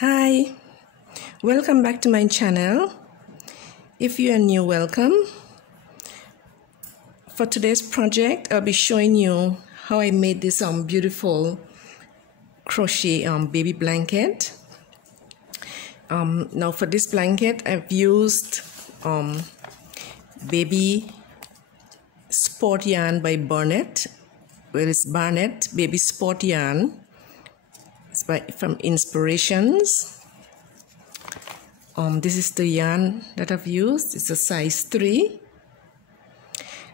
Hi, welcome back to my channel. If you are new, welcome. For today's project, I'll be showing you how I made this beautiful crochet baby blanket. Now for this blanket, I've used baby sport yarn by BERNAT. Well, it's BERNAT baby sport yarn. It's from Yarnspirations. This is the yarn that I've used. It's a size 3.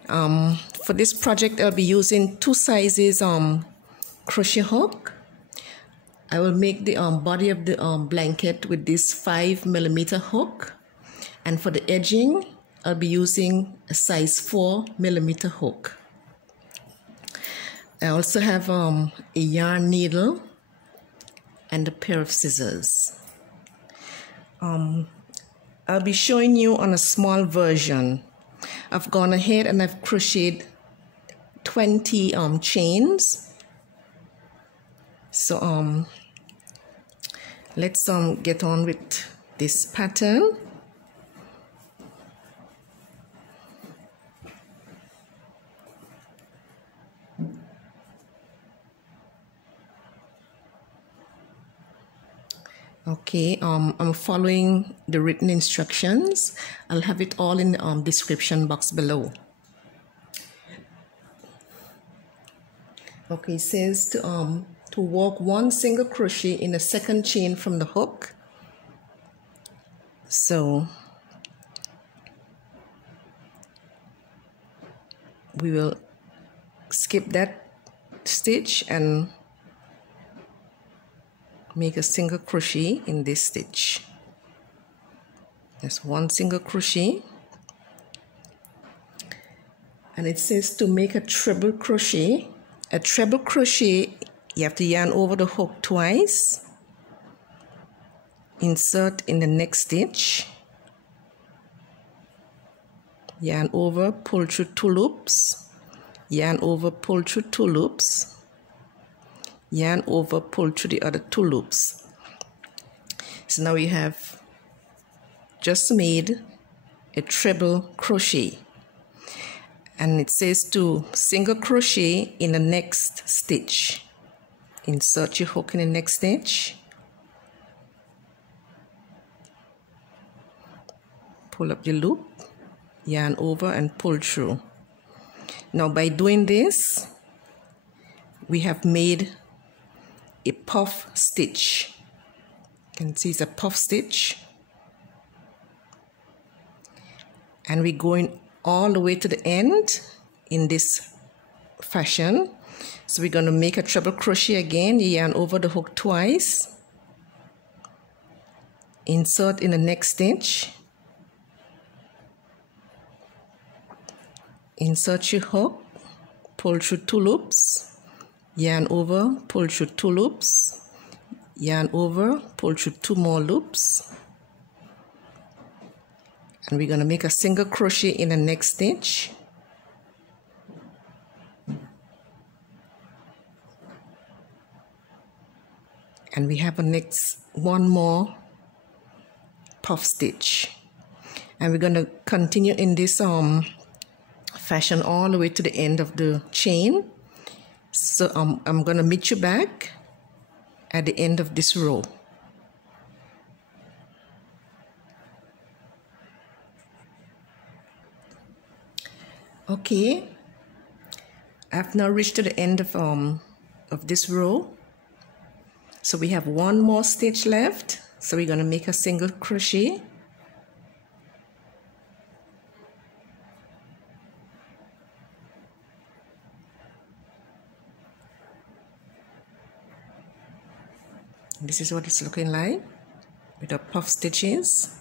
For this project, I'll be using 2 sizes crochet hook. I will make the body of the blanket with this 5mm hook, and for the edging, I'll be using a size 4mm hook. I also have a yarn needle and a pair of scissors. I'll be showing you on a small version. I've gone ahead and I've crocheted 20 chains. So let's get on with this pattern. Okay, I'm following the written instructions. I'll have it all in the description box below. Okay, it says to walk 1 single crochet in a second chain from the hook. So we will skip that stitch and make a single crochet in this stitch. That's 1 single crochet, and it says to make a treble crochet. A treble crochet, you have to yarn over the hook twice, insert in the next stitch, yarn over, pull through 2 loops, yarn over, pull through 2 loops, yarn over, pull through the other 2 loops. So now we have just made a treble crochet, and it says to single crochet in the next stitch. Insert your hook in the next stitch, pull up your loop, yarn over and pull through. Now by doing this, we have made a puff stitch. You can see it's a puff stitch, and we're going all the way to the end in this fashion. So we're going to make a treble crochet again. You yarn over the hook twice, insert in the next stitch, insert your hook, pull through 2 loops, yarn over, pull through 2 loops, yarn over, pull through 2 more loops, and we're going to make a single crochet in the next stitch, and we have a next 1 more puff stitch, and we're going to continue in this fashion all the way to the end of the chain. So I'm going to meet you back at the end of this row. Okay, I've now reached to the end of this row. So we have 1 more stitch left. So we're going to make a single crochet. This is what it's looking like with the puff stitches.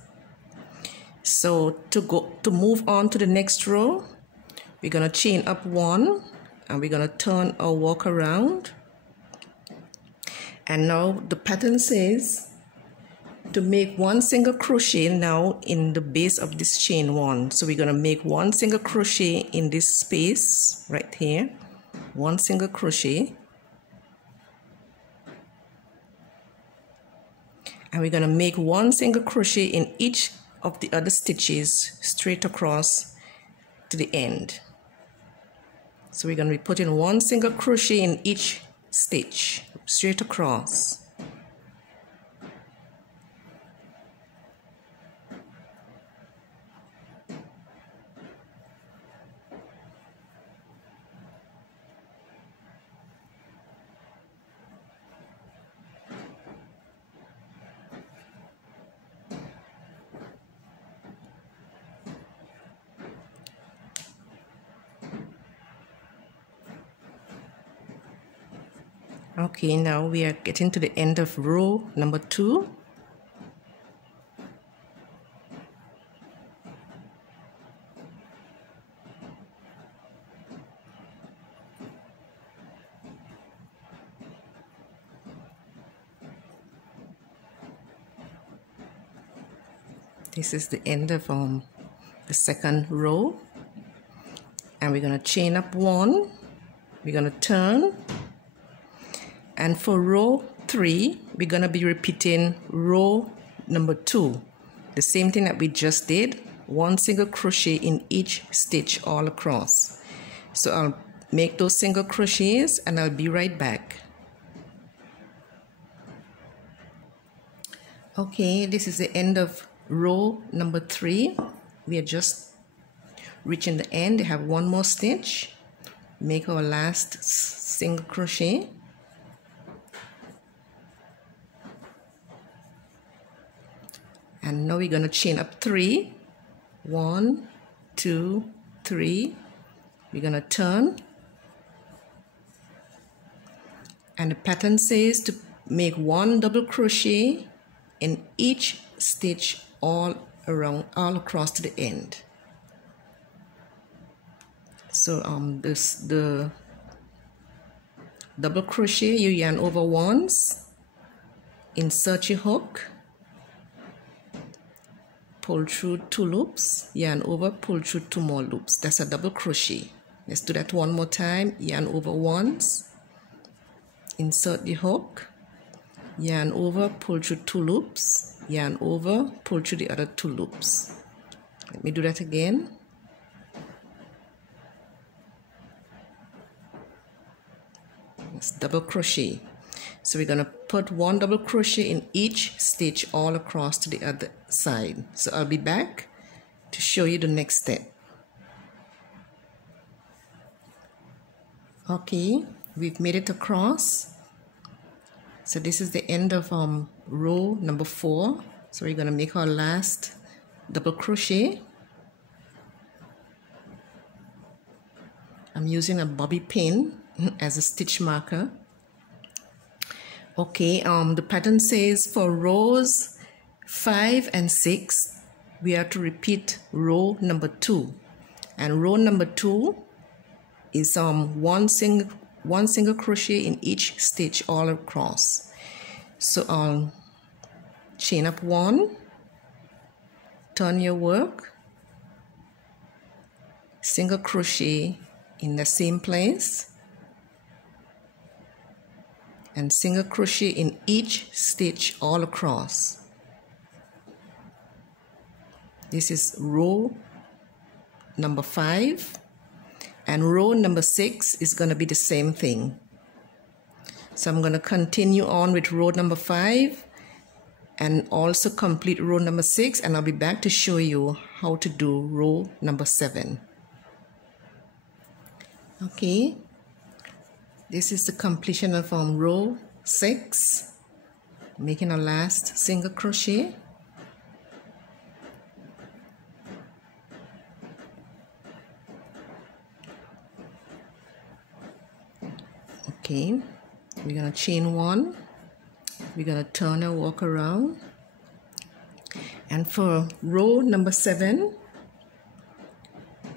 So to move on to the next row, we're going to chain up 1, and we're going to turn or walk around. And now the pattern says to make 1 single crochet now in the base of this chain 1. So we're going to make 1 single crochet in this space right here, 1 single crochet, and we're going to make 1 single crochet in each of the other stitches straight across to the end. So we're going to be putting 1 single crochet in each stitch straight across. Okay, now we are getting to the end of row number 2. This is the end of the second row, and we're going to chain up 1, we're going to turn, and for row 3 we're going to be repeating row number 2, the same thing that we just did, 1 single crochet in each stitch all across. So I'll make those single crochets and I'll be right back. Okay, this is the end of row number 3. We are just reaching the end. We have 1 more stitch, make our last single crochet, and now we're going to chain up 3, 1, 2, 3. We're going to turn, and the pattern says to make 1 double crochet in each stitch all across to the end. So the double crochet, you yarn over once, insert your hook, pull through 2 loops, yarn over, pull through 2 more loops. That's a double crochet. Let's do that one more time. Yarn over once, insert the hook, yarn over, pull through 2 loops, yarn over, pull through the other 2 loops. Let me do that again. It's double crochet. So we're going to put 1 double crochet in each stitch all across to the other side. So I'll be back to show you the next step. Okay, we've made it across. So this is the end of row number 4. So we're going to make our last double crochet. I'm using a bobby pin as a stitch marker. Okay, the pattern says for rows 5 and 6 we are to repeat row number 2, and row number 2 is 1 single crochet in each stitch all across. So I'll chain up 1, turn your work, single crochet in the same place, and single crochet in each stitch all across. This is row number 5, and row number 6 is going to be the same thing. So I'm going to continue on with row number 5 and also complete row number 6, and I'll be back to show you how to do row number 7. Okay, this is the completion of row 6, making a last single crochet. Okay, we're going to chain 1, we're going to turn and walk around, and for row number 7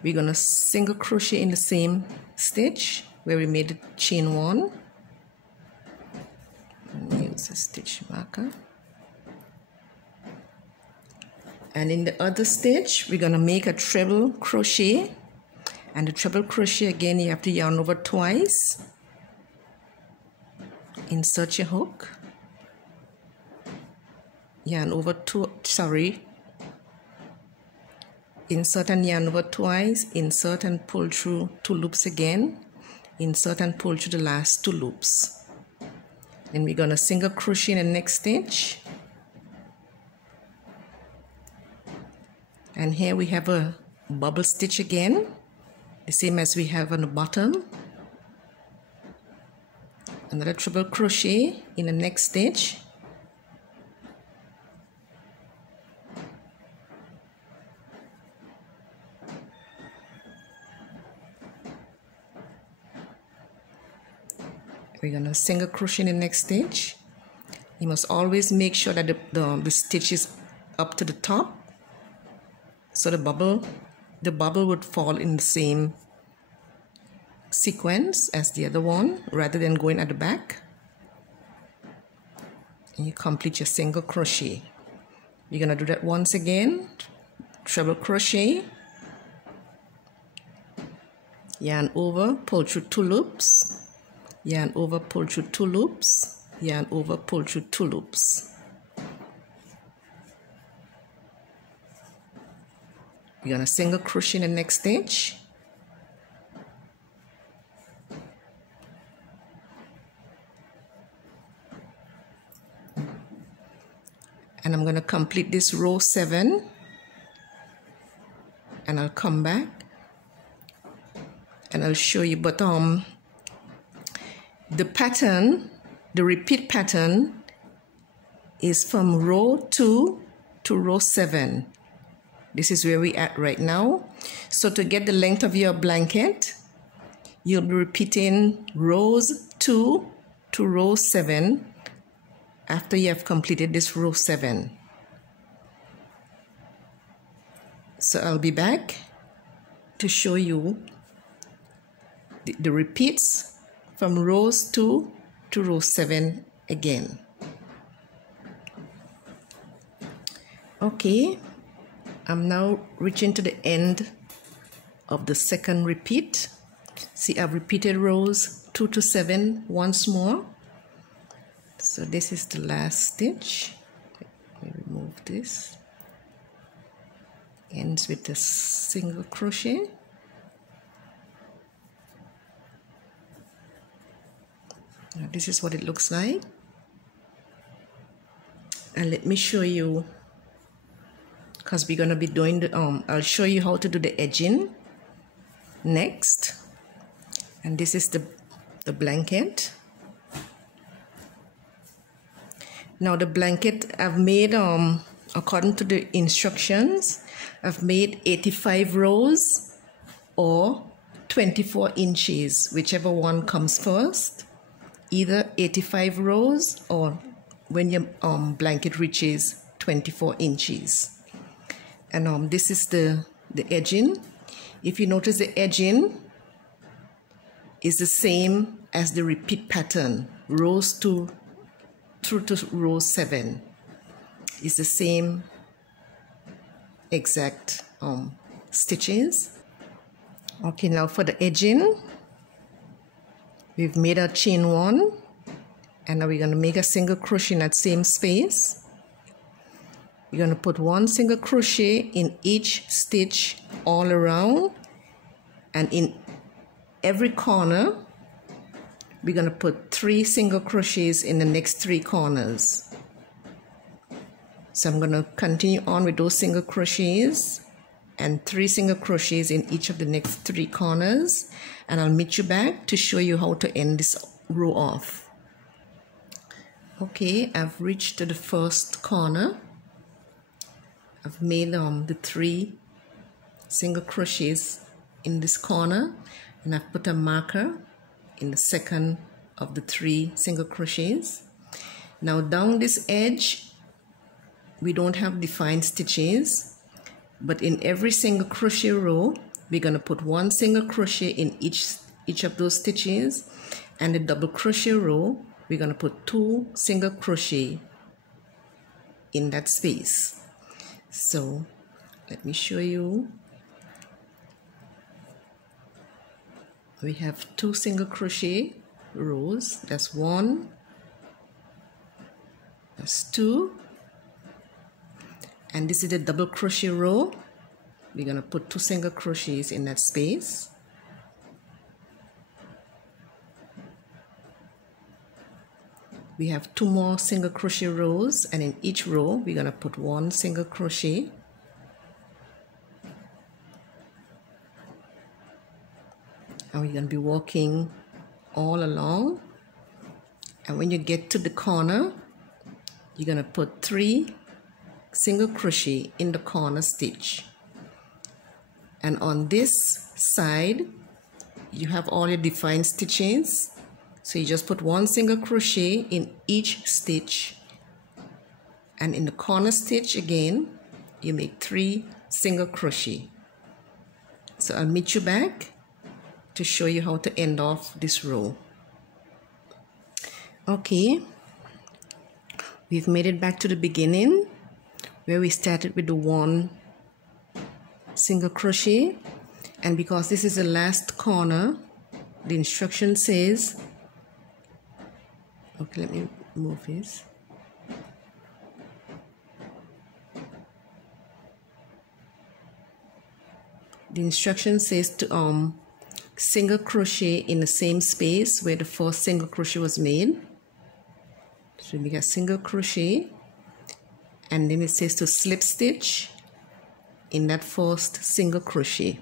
we're going to single crochet in the same stitch where we made the chain 1. Use a stitch marker, and in the other stitch we're going to make a treble crochet, and the treble crochet again you have to yarn over twice, insert your hook, yarn over insert and yarn over twice, insert and pull through 2 loops again, insert and pull through the last 2 loops. Then we're going to single crochet in the next stitch, and here we have a bubble stitch again, the same as we have on the bottom. Another treble crochet in the next stitch, we're going to single crochet in the next stitch. You must always make sure that the stitch is up to the top, so the bubble would fall in the same sequence as the other one rather than going at the back. And you complete your single crochet. You're going to do that once again. Treble crochet, yarn over, pull through 2 loops, yarn over, pull through 2 loops, yarn over, pull through 2 loops. You're going to single crochet in the next stitch, and I'm going to complete this row 7, and I'll come back and I'll show you. But the pattern, the repeat pattern, is from row 2 to row 7. This is where we're at right now. So to get the length of your blanket, you'll be repeating rows 2 to row 7 after you have completed this row 7. So I'll be back to show you the repeats from rows 2 to row 7 again. Okay, I'm now reaching to the end of the second repeat. See, I've repeated rows 2 to 7 once more. So this is the last stitch. Let me remove this. Ends with a single crochet. Now this is what it looks like. And let me show you, because we're going to be doing the I'll show you how to do the edging next. And this is the blanket. Now the blanket I've made according to the instructions, I've made 85 rows or 24 inches, whichever one comes first. Either 85 rows or when your blanket reaches 24 inches. And this is the edging. If you notice, the edging is the same as the repeat pattern, rows 2 through to row 7. It's the same exact stitches. Okay, now for the edging, we've made a chain 1, and now we're going to make a single crochet in that same space. You're going to put 1 single crochet in each stitch all around, and in every corner we're going to put 3 single crochets in the next 3 corners. So I'm going to continue on with those single crochets and 3 single crochets in each of the next 3 corners, and I'll meet you back to show you how to end this row off. Okay, I've reached to the first corner. I've made the 3 single crochets in this corner, and I've put a marker in the second of the 3 single crochets. Now down this edge we don't have defined stitches, but in every single crochet row we're going to put 1 single crochet in each of those stitches, and the double crochet row we're going to put 2 single crochet in that space. So let me show you. We have 2 single crochet rows. That's 1, that's 2, And this is the double crochet row. We're going to put 2 single crochets in that space. We have 2 more single crochet rows, and in each row we're going to put 1 single crochet. And we're going to be working all along. And when you get to the corner, you're going to put 3 single crochet in the corner stitch. And on this side, you have all your defined stitches. So you just put 1 single crochet in each stitch. And in the corner stitch again, you make 3 single crochet. So I'll meet you back to show you how to end off this row. Okay, we've made it back to the beginning where we started with the 1 single crochet, and because this is the last corner, the instruction says, okay, let me move this. The instruction says to single crochet in the same space where the first single crochet was made. So we get single crochet, and then it says to slip stitch in that first single crochet.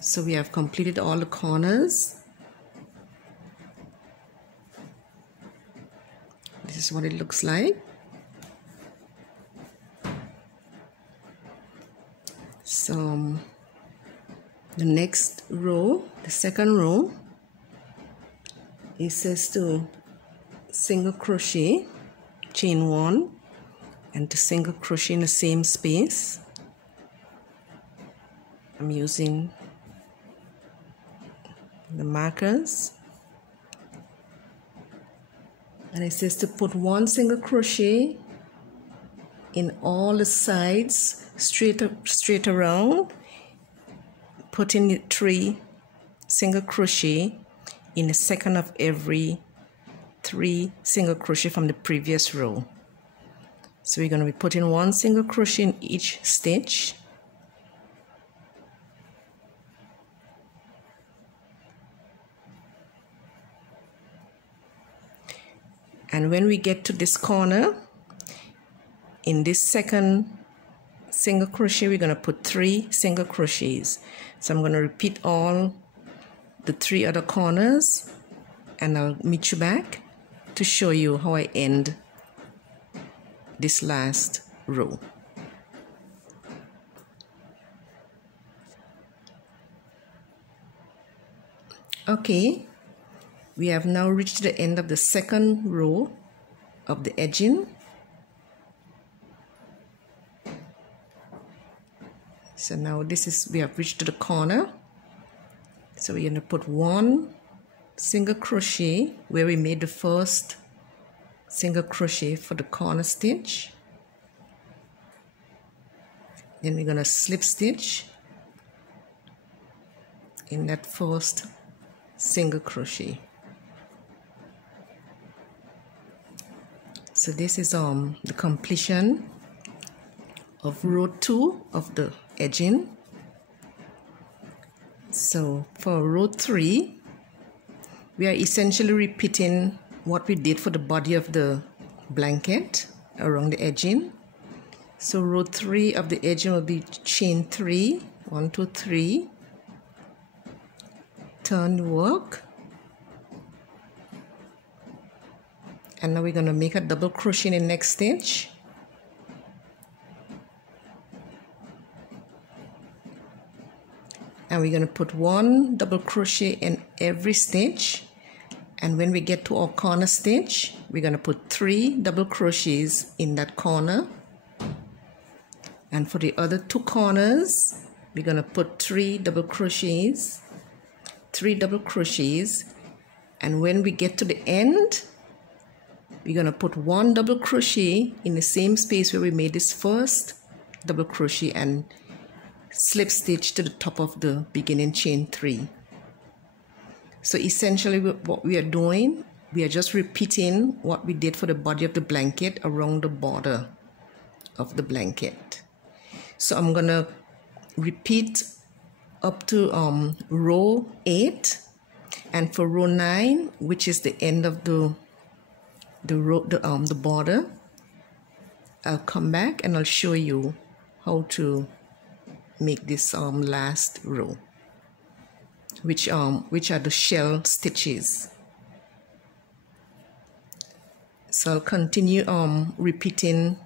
So we have completed all the corners. This is what it looks like. So the next row, the second row, it says to single crochet, chain 1, and to single crochet in the same space. I'm using the markers, and it says to put 1 single crochet in all the sides straight around, put in 3 single crochet in the second of every 3 single crochet from the previous row. So we're going to be putting 1 single crochet in each stitch. And when we get to this corner, in this second single crochet, we're going to put 3 single crochets. So I'm going to repeat all the 3 other corners, and I'll meet you back to show you how I end this last row. Okay, we have now reached the end of the second row of the edging. So now we have reached to the corner. So we're going to put 1 single crochet where we made the first single crochet for the corner stitch. Then we're going to slip stitch in that first single crochet. So this is the completion of row 2 of the edging. So for row 3, we are essentially repeating what we did for the body of the blanket around the edging. So row 3 of the edging will be chain 3, 1, 2, 3, turn the work, and now we're going to make a double crochet in the next stitch. And we're going to put 1 double crochet in every stitch, and when we get to our corner stitch, we're going to put 3 double crochets in that corner, and for the other 2 corners we're going to put 3 double crochets, 3 double crochets, and when we get to the end, we're going to put 1 double crochet in the same space where we made this first double crochet and slip stitch to the top of the beginning chain 3. So essentially what we are doing, we are just repeating what we did for the body of the blanket around the border of the blanket. So I'm gonna repeat up to row 8, and for row 9, which is the end of the border, I'll come back and I'll show you how to make this last row, which are the shell stitches. So I'll continue repeating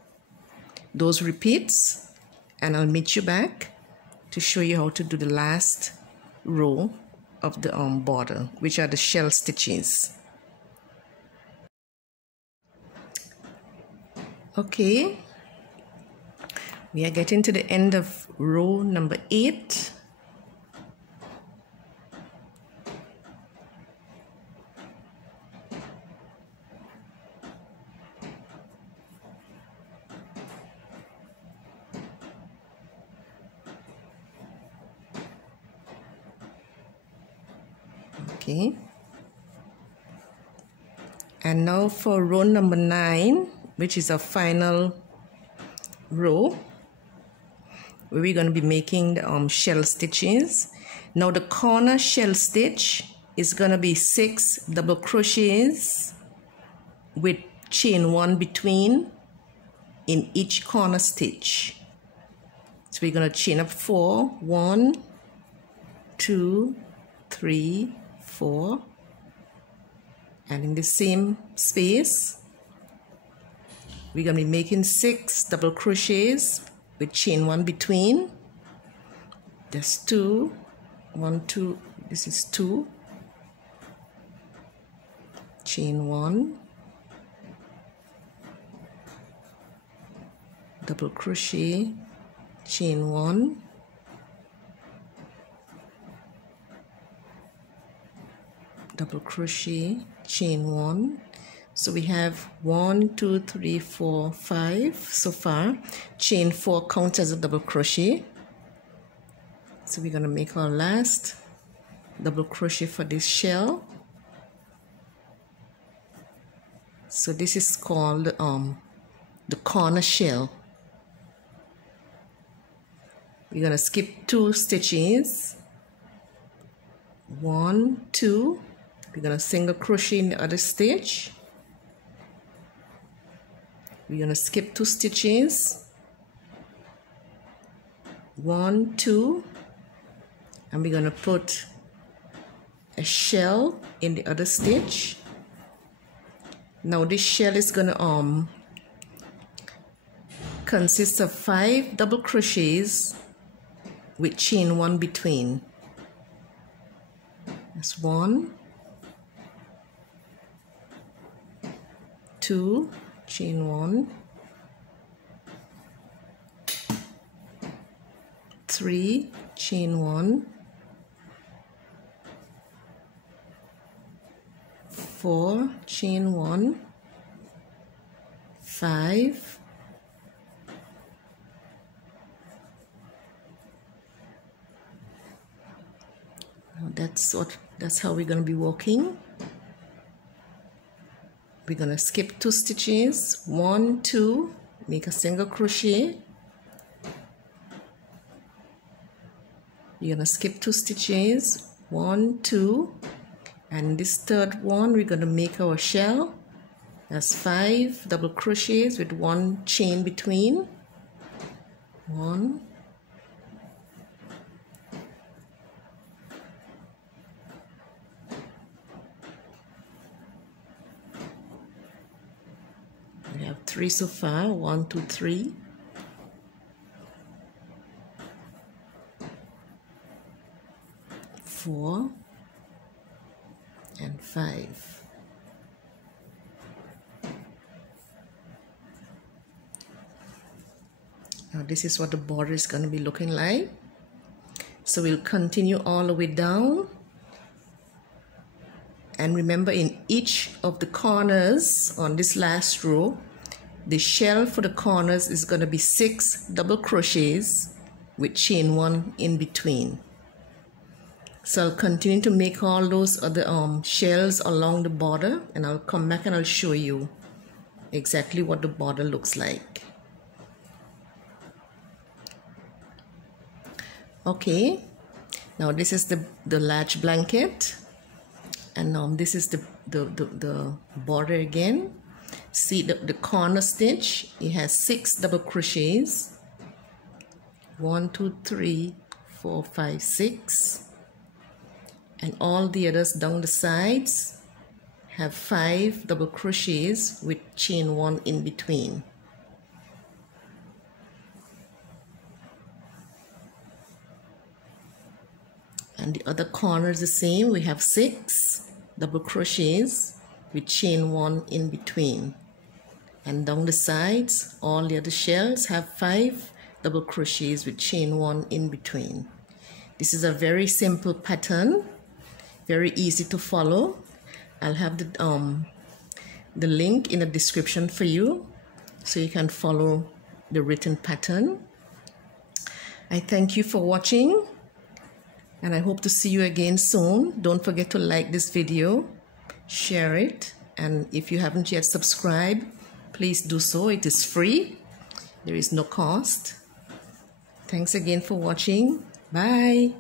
those repeats, and I'll meet you back to show you how to do the last row of the border, which are the shell stitches. Okay, we are getting to the end of row number 8. Okay, and now for row number 9, which is our final row, where we're going to be making the shell stitches. Now the corner shell stitch is going to be 6 double crochets with chain 1 between in each corner stitch. So we're going to chain up 4, 1, 2, 3, 4, and in the same space we're going to be making 6 double crochets with chain 1 between. That's 2, 1, 2, this is 2, chain 1, double crochet, chain 1, double crochet, chain 1. So we have 1, 2, 3, 4, 5 so far. Chain 4 counts as a double crochet. So we're going to make our last double crochet for this shell. So this is called the corner shell. We're going to skip 2 stitches. 1, 2. We're going to single crochet in the other stitch. We're going to skip 2 stitches. 1, 2. And we're going to put a shell in the other stitch. Now this shell is going to consist of 5 double crochets with chain 1 between. That's 1, 2, chain 1, 3, chain 1, 4, chain 1, 5, that's how we're going to be working. We're going to skip 2 stitches, 1, 2, make a single crochet. You're going to skip 2 stitches, 1, 2, and this third one we're going to make our shell. That's 5 double crochets with 1 chain between. 1, 3 so far. 1, 2, 3. 4 and 5. Now this is what the border is going to be looking like. So we'll continue all the way down. And remember, in each of the corners on this last row, the shell for the corners is going to be 6 double crochets with chain 1 in between. So I'll continue to make all those other shells along the border, and I'll come back and I'll show you exactly what the border looks like. Okay, now this is the latch blanket, and this is the border again. See the corner stitch, it has 6 double crochets. 1, 2, 3, 4, 5, 6, and all the others down the sides have 5 double crochets with chain 1 in between. And the other corner is the same. We have 6 double crochets with chain 1 in between, and down the sides all the other shells have 5 double crochets with chain 1 in between. This is a very simple pattern, very easy to follow. I'll have the link in the description for you so you can follow the written pattern. I thank you for watching, and I hope to see you again soon. Don't forget to like this video, share it, and if you haven't yet subscribed, please do so. It is free. There is no cost. Thanks again for watching. Bye.